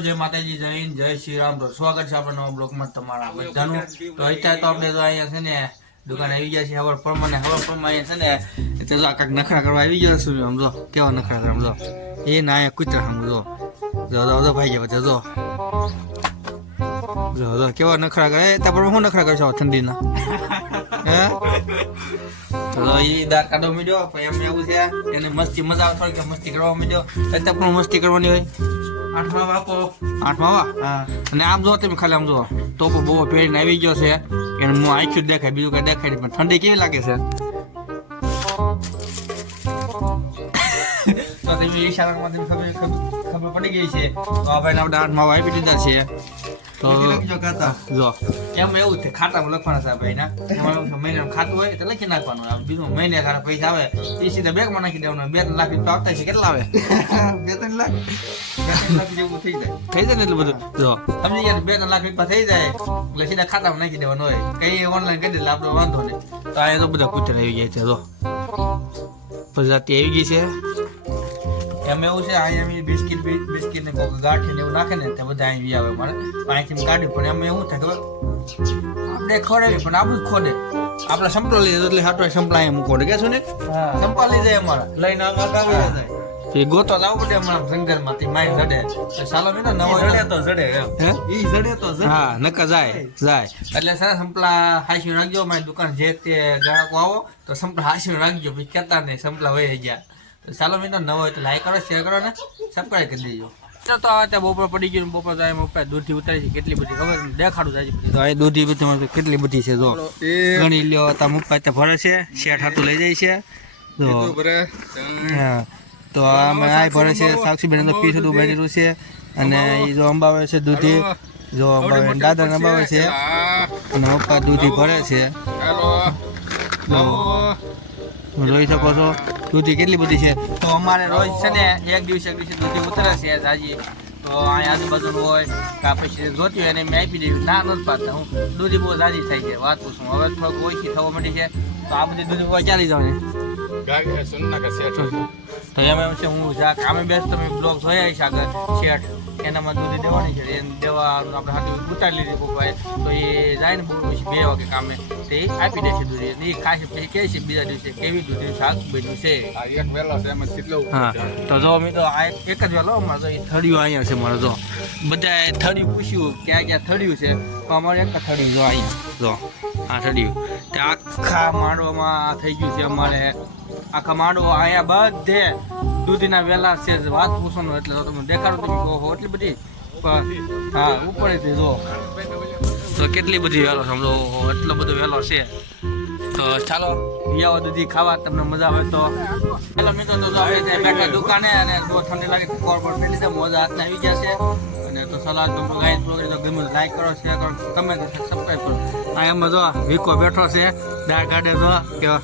જય માતાજી, જય હિન્દ, જય શ્રી રામ. તો સ્વાગત છે આપણા નવા બ્લોગમાં તમારા બધાનું. તો અત્યારે તો આપણે તો અહીંયા છે ને દુકાન આવી ગયા છે હવર પ્રમાણે છે ને તો કાંઈક નખરા કરવા આવી ગયા છું. સમજો કેવા નખરા કરવા સમજો એ ના અહીંયા કૂતરા સમજો જો ભાઈ ગયા જો જો કેવા નખરા કરે ત્યાં શું નખરા કરશો ઠંડીના હે તો એ દા કાઢો મીડ્યો પછી એમ એવું છે એને મસ્તી મજા આવે થોડી કે મસ્તી કરવા મીડ્યો અત્યારે પણ મસ્તી કરવાની હોય. આઠમા વા હા. અને આમ જો તમે ખાલી આમ જો ટોપો બહુ પહેરીને આવી ગયો છે એને હું આંખ્યું દેખાય બીજું કઈ દેખાય નહીં. પણ ઠંડી કેવી લાગે છે તો તમે ઈશારામાં તમે ખબર પડી ગઈ છે. તો આ ભાઈને આપણે આઠમા વા આપી દીધા છે. તો જો એમ એવું છે ખાતામાં લખવાના છે ભાઈ ના એમાં મહિનાનું ખાતું હોય તો લખી નાખવાનું. બીજું મહિને ખાના પૈસા આવે એ સીધા બેગમાં નાખી દેવાનું. 2-3 લાખ રૂપિયા આવતા છે. કેટલા આવે 2-3 લાખ જેવું થઈ જાય ને એટલું બધું જો સમજી ગયા. 2-3 લાખ રૂપિયા થઈ જાય એટલે સીધા ખાતામાં નાખી દેવાનું હોય. કઈ ઓનલાઈન કરી દે આપણે વાંધો નહીં. તો આ તો બધા કૂતરા આવી ગયા છે. જો પ્રજાતિ આવી ગઈ છે. એમ એવું છે અહીંયા બિસ્કિટ ને ગાંઠી ને એવું નાખે ને તે બધા અહીં આવે મારે અહીંથી કાઢ્યું. પણ એમ એવું થાય આપણે ખવડાવી પણ આપણું જ ખોડે. આપણે સંપલા લઈ એટલે હાટો સંપલા અહીંયા મૂકો કે શું ને સંપલા લઈ જાય અમારા લઈને જાય ગોતો લાવવું પડે અમારા જંગલ માંથી માઈ જડે ચાલો મેં નવો જડે તો હા નકા જાય એટલે સર સંપલા હાસી રાખજો. મારી દુકાન જે તે ગ્રાહકો આવો તો સંપલા હાસી રાખજો પછી કેતા નહીં સંપલા વહી ગયા. ચાલો મિત્રો નવો હોય તો લાઈક કરો શેર કરો ને સબસ્ક્રાઈબ કરી દેજો. તો અત્યારે બપોર પડી ગયું. બપોર તો એમ ઉપર દૂધી ઉતારી છે કેટલી બધી ખબર દેખાડું જાય તો એ દૂધી બધી કેટલી બધી છે. જો ગણી લ્યો તા મુપ્પા ત્યાં ભરે છે શેઠ હાથું લઈ જાય છે. જો હા તો અમે આ ભરે છે. સાક્ષીબેન તો પીસ હતું બેઠેલું છે અને એ જો અંબાવે છે દૂધી જો અંબાવે દાદા અંબાવે છે અને પપ્પા દૂધી ભરે છે. જોઈ શકો છો દૂધી કેટલી બધી છે. તો અમારે રોજ છે ને એક દિવસે દૂધી ઉતરે છે જાજી. તો અહીંયા આજુબાજુ હોય કાં પછી જોતી હોય એને મેં આપી દેવી. ના નથી પાડતા હું દૂધી બહુ જાજી થઈ છે વાત પૂછું. હવે થોડુંક ઓછી થવા માંડી છે તો આ બધી દૂધી બહુ ચાલી જવાની. તો એમ છે હું કામે બેસતો મેં બ્લોગ જોયા છે આગળ શેઠ એનામાં દૂધી દેવાની છે. એને દેવાનું આપણે હાથે ઉતારી લીધી પપ્પાએ. તો એ જાય ને પછી 2 વાગે કામે તે આપી દે છે દૂધી. એ ખાશે પછી કહે છે બીજા દિવસે કેવી દૂધી શાક બન્યું છે. હા તો જો મેં તો આ એક જ વેલો અમારે તો એ થળિયું અહીંયા છે મારે. જો બધાએ થળિયું પૂછ્યું ક્યાં ક્યાં થળિયું છે તો અમારે એક થળિયું જો અહીંયા જો આ થળિયું તે આખા માંડવામાં થઈ ગયું છે અમારે. આખા માંડવો અહીંયા બધે દૂધીના વેલા છે વાત પૂછવાનું. એટલે તો તમે દેખાડો તમે કહો એટલી બધી હા ઉપર જો તો કેટલી બધી વેલો સમજો એટલો બધો વેલો છે. તો ચાલો વિયાવા દૂધી ખાવા તમને મજા આવે તો ચાલો મિત્રો તો આપણે બેઠા દુકાને અને જો ઠંડી લાગે કોર પર મેં લીધા મોજા હાથને આવી ગયા છે. અને તો સલાહ તો ગાઈડ વગેરે તો ગમે લાઈક કરો શેર કરો કમેન્ટ સબસ્ક્રાઈબ કરો. આ એમાં જો વિકો બેઠો છે દાળ કાઢે જો કેવા